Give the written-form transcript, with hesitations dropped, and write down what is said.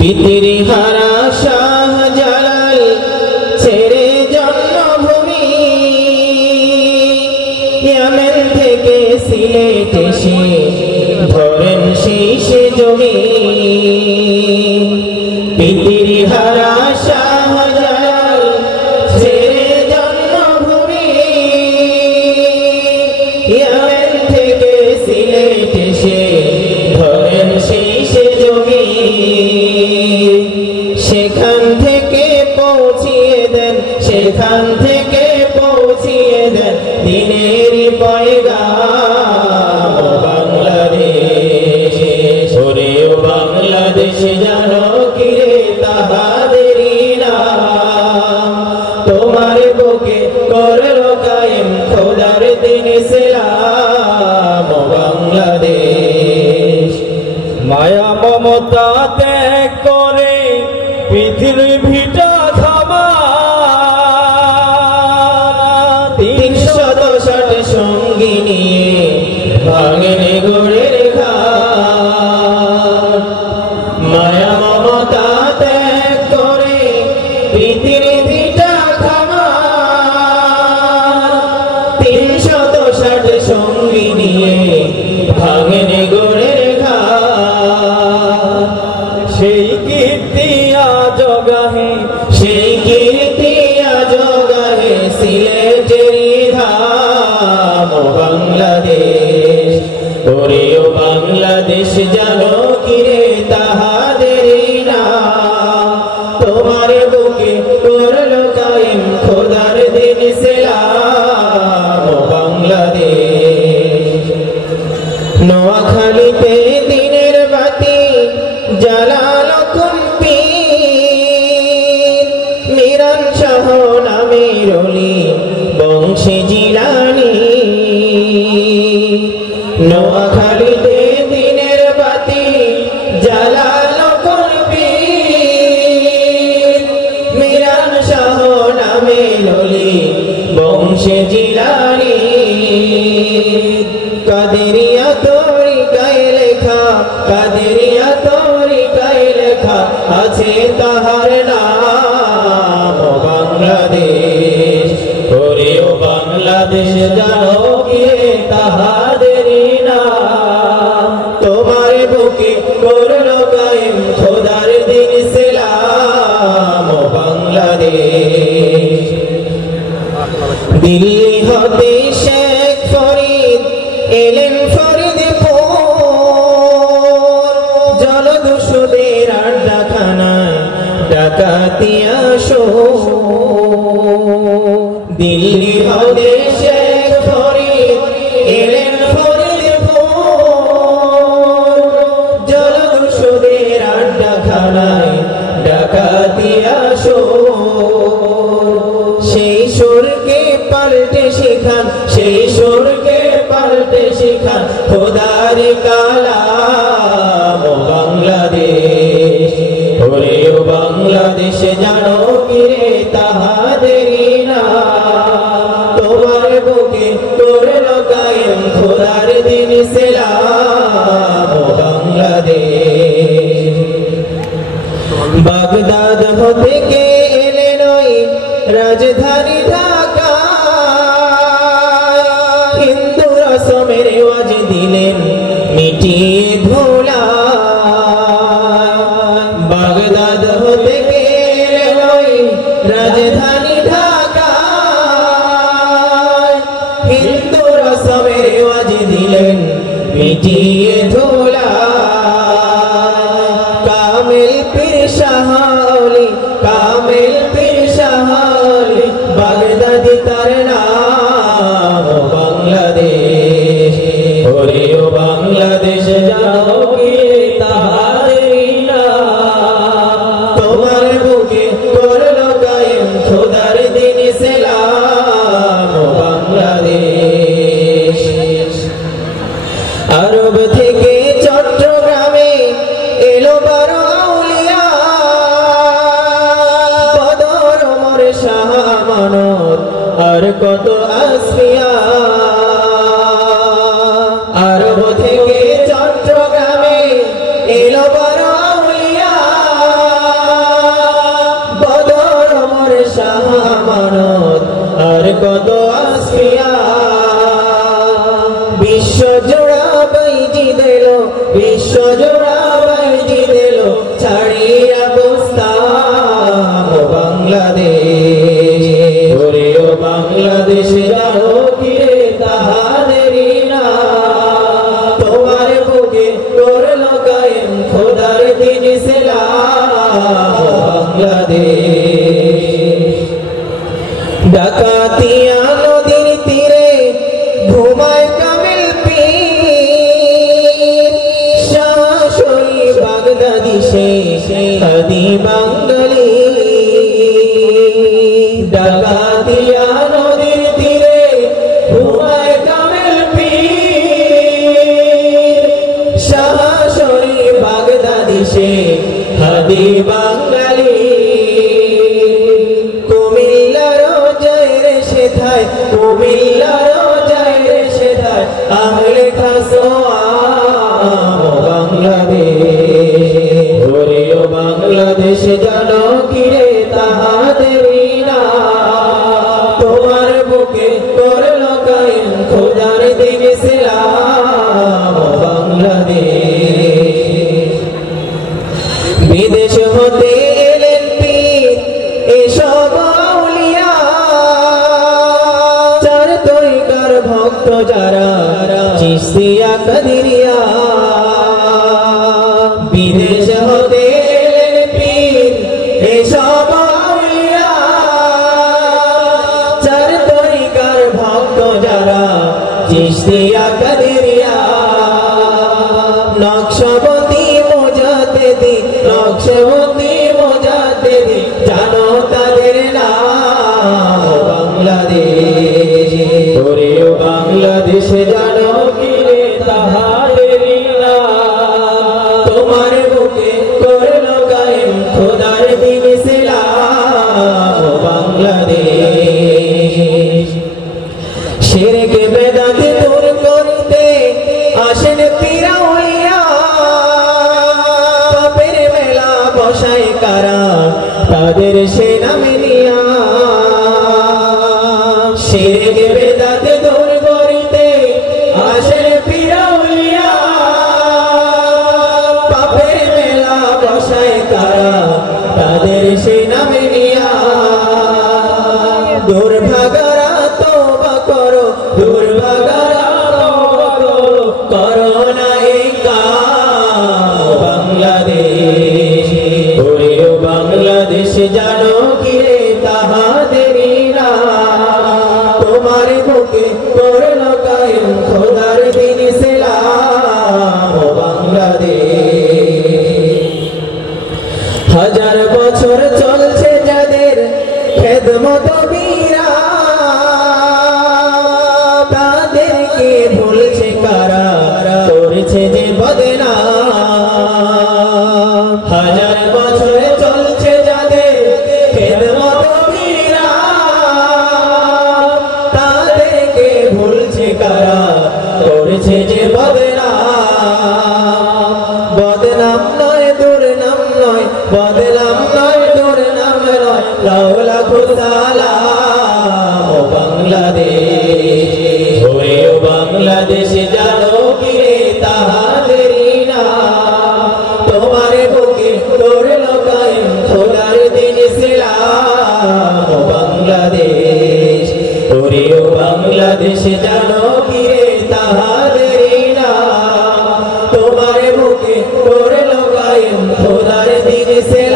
পিতৃহারা শাহজালাল ছেড়ে জন্মভূমি ইয়ামেন থেকে সিলেট এসে ধরেন শীষ জমি পিতৃহারা শাহজালাল ছেড়ে জন্মভূমি ইয়ামেন থেকে সিলেট এসে ধরেন শীষ জমি সেখান থেকে পৌঁছিয়ে দেন দিনের পয়গাম বাংলাদেশ ওরে ও বাংলাদেশ জানো কিরে তাহাদেরই নাম তোমার বুকে করলো কায়েম খোদার দিন ইসলাম বাংলাদেশ মায়া মমতা ত্যাগ করে পৃথিবীটা থামা 360 সঙ্গী নিয়ে ভাঙেন গড়ের ঘাট মায়া মমতা ত্যাগ করে পৃথিবীটা থামা 360 সঙ্গী নিয়ে ভাঙেন গড়ের ঘাট সেই কীর্তি আজ গাহে সিলেটেরই ধাম বাংলাদেশ ওরে ও বাংলাদেশ জানো কিরে তাহাদেরই নাম তোমার বুকে করলো কায়েম খোদার দিন ইসলাম বাংলাদেশ নোয়াখালীতে দিনের বাতি জ্বালালো কুম্পীর মিরান শাহ নামের ওলি বংশে জিলানি নোয়াখালীতে দিনের বাতি জ্বালালো কুম্পীর মিরান শাহ নামের ওলি বংশে জিলানি কাদেরিয়া তরিকায় লেখা আছে তাহার নাম বাংলাদেশ ওরে ও বাংলাদেশ জানো কিরে তাহাদেরই নাম তোমার বুকে করলো কায়েম খোদার দিন ইসলাম বাংলাদেশ দিল্লি হতে শেখ ফরিদ এলেন ফরিদপুর জলদস্যুদের আড্ডাখানায় ডাকাতিয়া শো দিল্লি হতে শেখ ফরিদ এলেন ফরিদপুর জলদস্যুদের আড্ডাখানায় ডাকাতিয়া শো সেই সুরকে পাল্টে শেখান খোদার কালাম বাংলাদেশ ওরে ও বাংলাদেশ জানো কিরে তাহাদেরই নাম তোমার বুকে করলো কায়েম খোদার দিন ইসলাম বাংলাদেশ বাগদাদ হতে কে এলেন ওই রাজধানী ঢাকা হিন্দু রসমের ওয়াজ দিলেন মিটিয়ে ধুলা বাগদাদ হতে কে এলেন ওই রাজধানী ঢাকা হিন্দু রসমের ওয়াজ দিলেন মিটিয়ে ধুলা কামিল পীর শাহ ওলি বাগদাদি তার নাম বাংলাদেশ ওরে ও বাংলাদেশ জানো কিরে তাহাদেরই নাম তোমার বুকে করলো কায়েম খোদার দিন ইসলাম বাংলাদেশ আরব থেকে চট্টগ্রামে এলো 12 আউলিয়া বদর ওমর শাহ আমানত আর কত আসফিয়া আরব থেকে চট্টগ্রামে এলো 12 আউলিয়া ইসলাম বাংলাদেশ। ডাকাতিয়া নদীর তীরে ঘুমায় কামিল পীর, শাশুড়ি বাগদাদি সে হাদি বাঙালি। ডাকাতিয়া নদীর তীরে ঘুমায় কামিল পীর, শাশুড়ি বাগদাদি সে হাদি বাঙালি। কুমিল্লার যায় সেথায় আহলে খাসোয়াম বাংলাদেশ। ওরেও বাংলাদেশ জানো কিরে তাহাদেরই নাম, তোমার বুকে করলো কায়েম খোদার দিন ইসলাম বাংলাদেশ। বিদেশ হতে এলেন পীর এসব আউলিয়া, ভক্ত যারা চিশতিয়া কাদিরিয়া। বিদেশ হতে এলেন পীর এসব আউলিয়া, চার তরিকার ভক্ত যারা চিশতিয়া কাদিরিয়া। নকশবন্দি মুজাদ্দিদি নকশবন্দি মুজাদ্দিদি জানো তাদের নাম বাংলাদেশ। ওরেও বাংলাদেশ জানো কিরে তাহাদেরই নাম, তোমার বুকে করলো কায়েম খোদার দিন ইসলাম বাংলাদেশ। শিরক বেদাত দূর করতে আসেন পীর আউলিয়া, পাপের মেলা বসায় কারা তাদের সে নামে নিয়া। শিরক বেদাত দূর করতে আসেন পীর আউলিয়া, পাপের মেলা বসায় কারা তাদের সে নামে নিয়া। দুর্ভাগারা তওবা করো, দুর্ভাগারা তওবা করো, করো না এই কাম বাংলাদেশ। ওরেও বাংলাদেশ জানো কিরে তাহাদেরই নাম, তোমার বুকে করলো কায়েম খোদার দিন ইসলাম বাংলাদেশ। হাজার বছর চলছে যাদের খেদমত বীরা, তাদেরকে ভুলছে কারা করেছে যে বদনাম। হাজার বছর চলছে যাদের খেদমত বীরা, তাদেরকে ভুলছে কারা করেছে যে বদনাম। বদনাম নয় দুর্নাম নয়, বদনাম নয় দুর্নাম নয়, লাখ সালাম বাংলাদেশ। ওরেও বাংলাদেশ জানো কিরে তাহাদেরই নাম, তোমার বুকে করলো কায়েম খোদার দিন ইসলাম বাংলাদেশ। ওরেও বাংলাদেশ জানো কিরে তাহাদেরই নাম, তোমার বুকে করলো কায়েম খোদার দিন ইসলাম